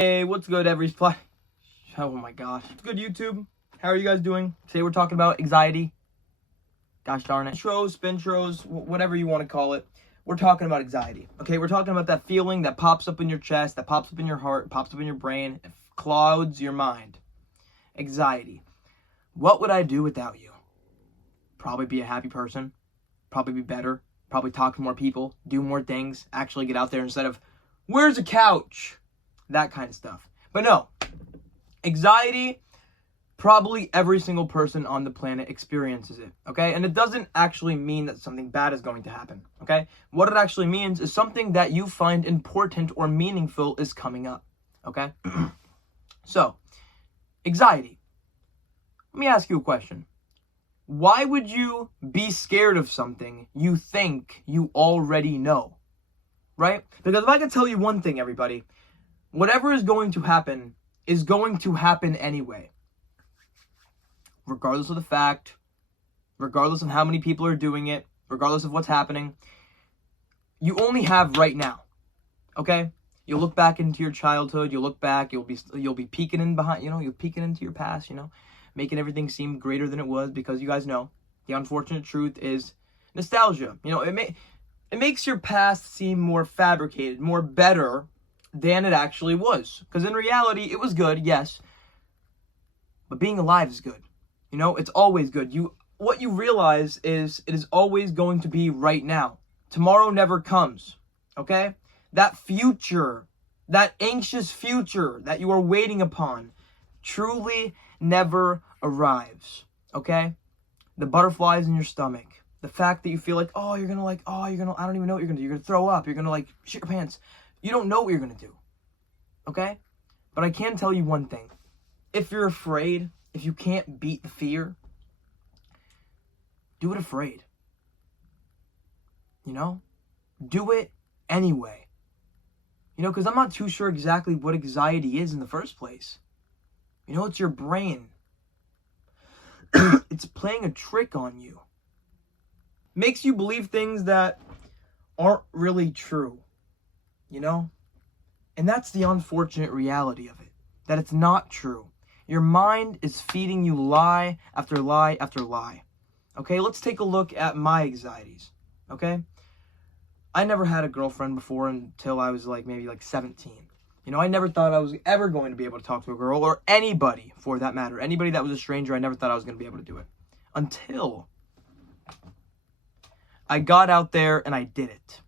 Hey, what's good, Oh my gosh. What's good, YouTube? How are you guys doing? Today we're talking about anxiety. Gosh darn it. Intros, spintros, whatever you want to call it. We're talking about anxiety. Okay, we're talking about that feeling that pops up in your chest, that pops up in your heart, pops up in your brain, it clouds your mind. Anxiety. What would I do without you? Probably be a happy person. Probably be better. Probably talk to more people. Do more things. Actually get out there instead of, where's a couch? That kind of stuff. But no, anxiety, probably every single person on the planet experiences it, okay? And it doesn't actually mean that something bad is going to happen, okay? What it actually means is something that you find important or meaningful is coming up, okay? So, anxiety. Let me ask you a question. Why would you be scared of something you think you already know, right? Because if I could tell you one thing, everybody, whatever is going to happen anyway. Regardless of the fact, regardless of how many people are doing it, regardless of what's happening, you only have right now, okay? You'll look back into your childhood, you'll look back, you'll be peeking in behind, you're peeking into your past, making everything seem greater than it was, because you guys know, the unfortunate truth is nostalgia. It makes your past seem more fabricated, more better than it actually was. Because in reality, it was good, yes. But being alive is good. It's always good. What you realize is it is always going to be right now. Tomorrow never comes. Okay? That future, that anxious future that you are waiting upon, truly never arrives. Okay? The butterflies in your stomach. The fact that you feel like, I don't even know what you're gonna do. You're gonna throw up. You're gonna shit your pants. You don't know what you're going to do, okay? But I can tell you one thing. If you're afraid, if you can't beat the fear, do it afraid. Do it anyway. Because I'm not too sure exactly what anxiety is in the first place. It's your brain. It's playing a trick on you. Makes you believe things that aren't really true. And that's the unfortunate reality of it, that it's not true. Your mind is feeding you lie after lie after lie. Okay, let's take a look at my anxieties, okay? I never had a girlfriend before until I was maybe 17. I never thought I was ever going to be able to talk to a girl, or anybody for that matter. Anybody that was a stranger, I never thought I was going to be able to do it. Until I got out there and I did it.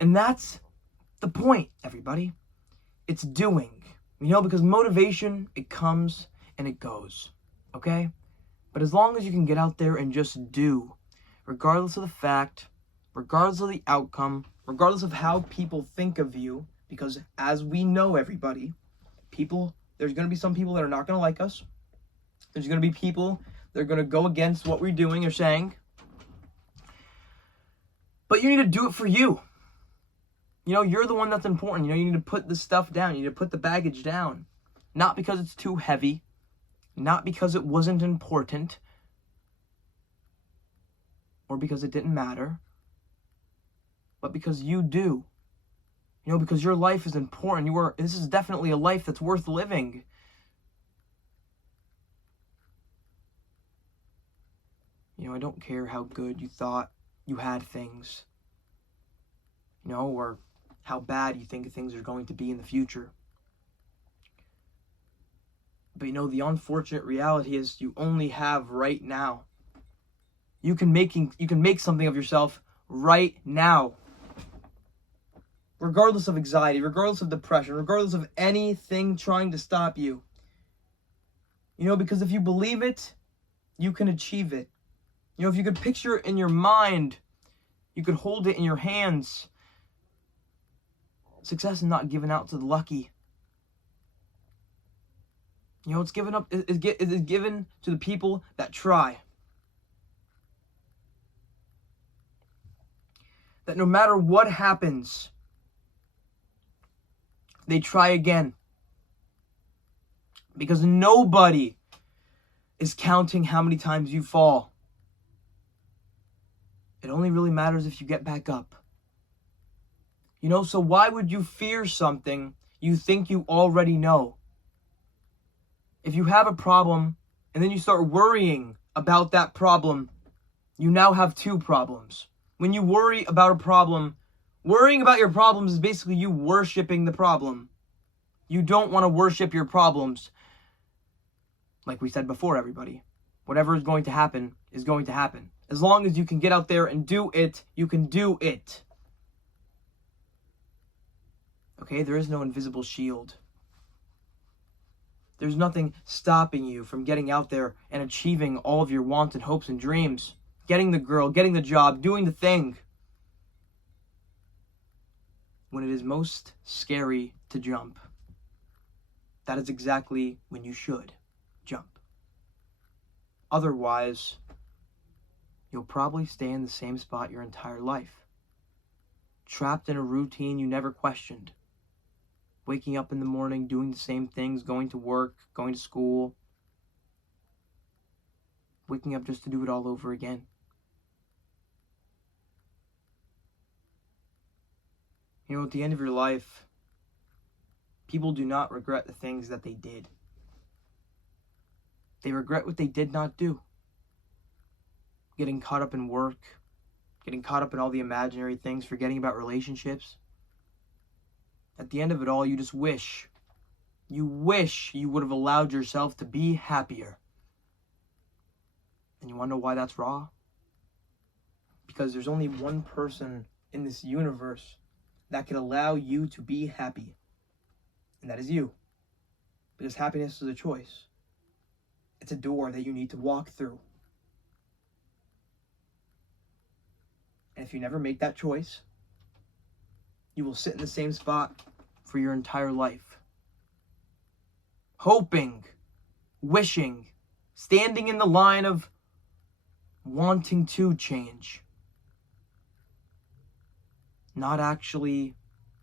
And that's the point, everybody. It's doing. Because motivation, it comes and it goes. Okay? But as long as you can get out there and just do, regardless of the fact, regardless of the outcome, regardless of how people think of you, because as we know, everybody, there's going to be some people that are not going to like us. There's going to be people that are going to go against what we're doing or saying. But you need to do it for you. You're the one that's important. You need to put the stuff down. You need to put the baggage down. Not because it's too heavy. Not because it wasn't important. Or because it didn't matter. But because you do. Because your life is important. This is definitely a life that's worth living. I don't care how good you thought you had things. Or how bad you think things are going to be in the future. But the unfortunate reality is you only have right now. You can make something of yourself right now. Regardless of anxiety, regardless of depression, regardless of anything trying to stop you. Because if you believe it, you can achieve it. If you could picture it in your mind, you could hold it in your hands. Success is not given out to the lucky. It's given to the people that try. That no matter what happens, they try again. Because nobody is counting how many times you fall. It only really matters if you get back up. So why would you fear something you think you already know. If you have a problem and then you start worrying about that problem, you now have two problems. When you worry about a problem, worrying about your problems is basically you worshiping the problem. You don't want to worship your problems. Like we said before, everybody, whatever is going to happen is going to happen. As long as you can get out there and do it, you can do it. Okay, there is no invisible shield. There's nothing stopping you from getting out there and achieving all of your wants and hopes and dreams. Getting the girl, getting the job, doing the thing. When it is most scary to jump, that is exactly when you should jump. Otherwise, you'll probably stay in the same spot your entire life. Trapped in a routine you never questioned. Waking up in the morning, doing the same things, going to work, going to school. Waking up just to do it all over again. You know, at the end of your life, people do not regret the things that they did. They regret what they did not do. Getting caught up in work, getting caught up in all the imaginary things, forgetting about relationships. At the end of it all, you just wish you would have allowed yourself to be happier. And you want to know why that's raw? Because there's only one person in this universe that can allow you to be happy. And that is you. Because happiness is a choice. It's a door that you need to walk through. And if you never make that choice, you will sit in the same spot for your entire life. Hoping, wishing, standing in the line of wanting to change. Not actually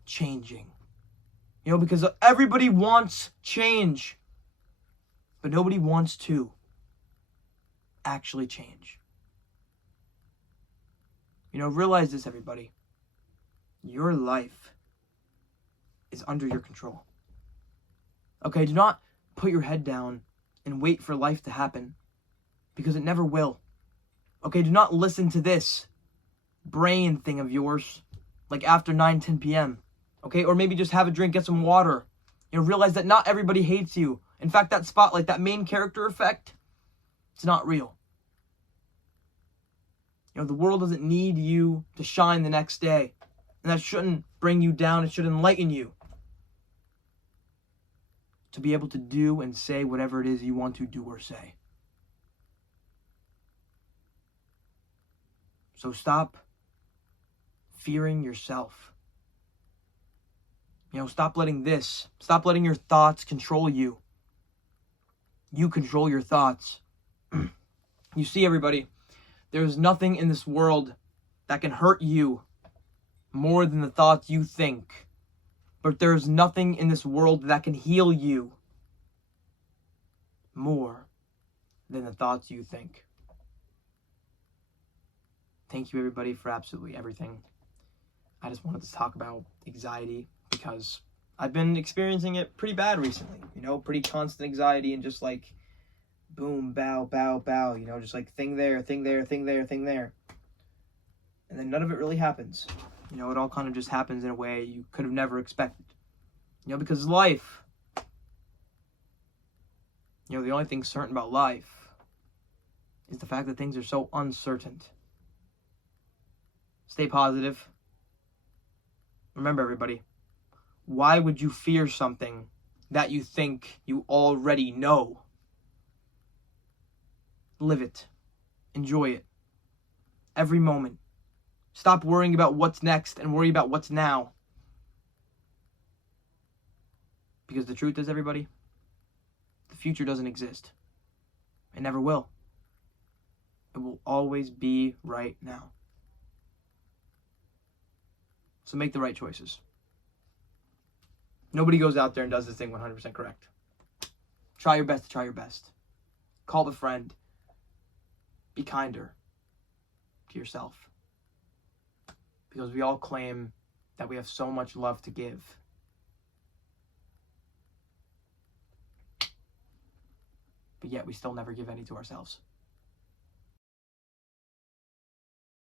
changing. You know, because everybody wants change, but nobody wants to actually change. You know, realize this, everybody. Your life is under your control. Okay, do not put your head down and wait for life to happen, because it never will. Okay, do not listen to this brain thing of yours like after 9-10 p.m. Okay, or maybe just have a drink, get some water. You know, realize that not everybody hates you. In fact, that spotlight, that main character effect, it's not real. You know, the world doesn't need you to shine the next day. And that shouldn't bring you down. It should enlighten you to be able to do and say whatever it is you want to do or say. So stop fearing yourself. You know, stop letting your thoughts control you. You control your thoughts. You see, everybody, there's nothing in this world that can hurt you more than the thoughts you think. But there's nothing in this world that can heal you more than the thoughts you think. Thank you, everybody, for absolutely everything. I just wanted to talk about anxiety because I've been experiencing it pretty bad recently. You know, pretty constant anxiety and just like boom, bow, bow, bow. You know, just like thing there, thing there, thing there, thing there. And then none of it really happens. You know, it all kind of just happens in a way you could have never expected. You know, because life, you know, the only thing certain about life is the fact that things are so uncertain. Stay positive. Remember, everybody, why would you fear something that you think you already know? Live it. Enjoy it. Every moment. Stop worrying about what's next and worry about what's now. Because the truth is, everybody, the future doesn't exist. It never will. It will always be right now. So make the right choices. Nobody goes out there and does this thing 100% correct. Try your best to try your best. Call a friend. Be kinder to yourself. Because we all claim that we have so much love to give. but yet we still never give any to ourselves.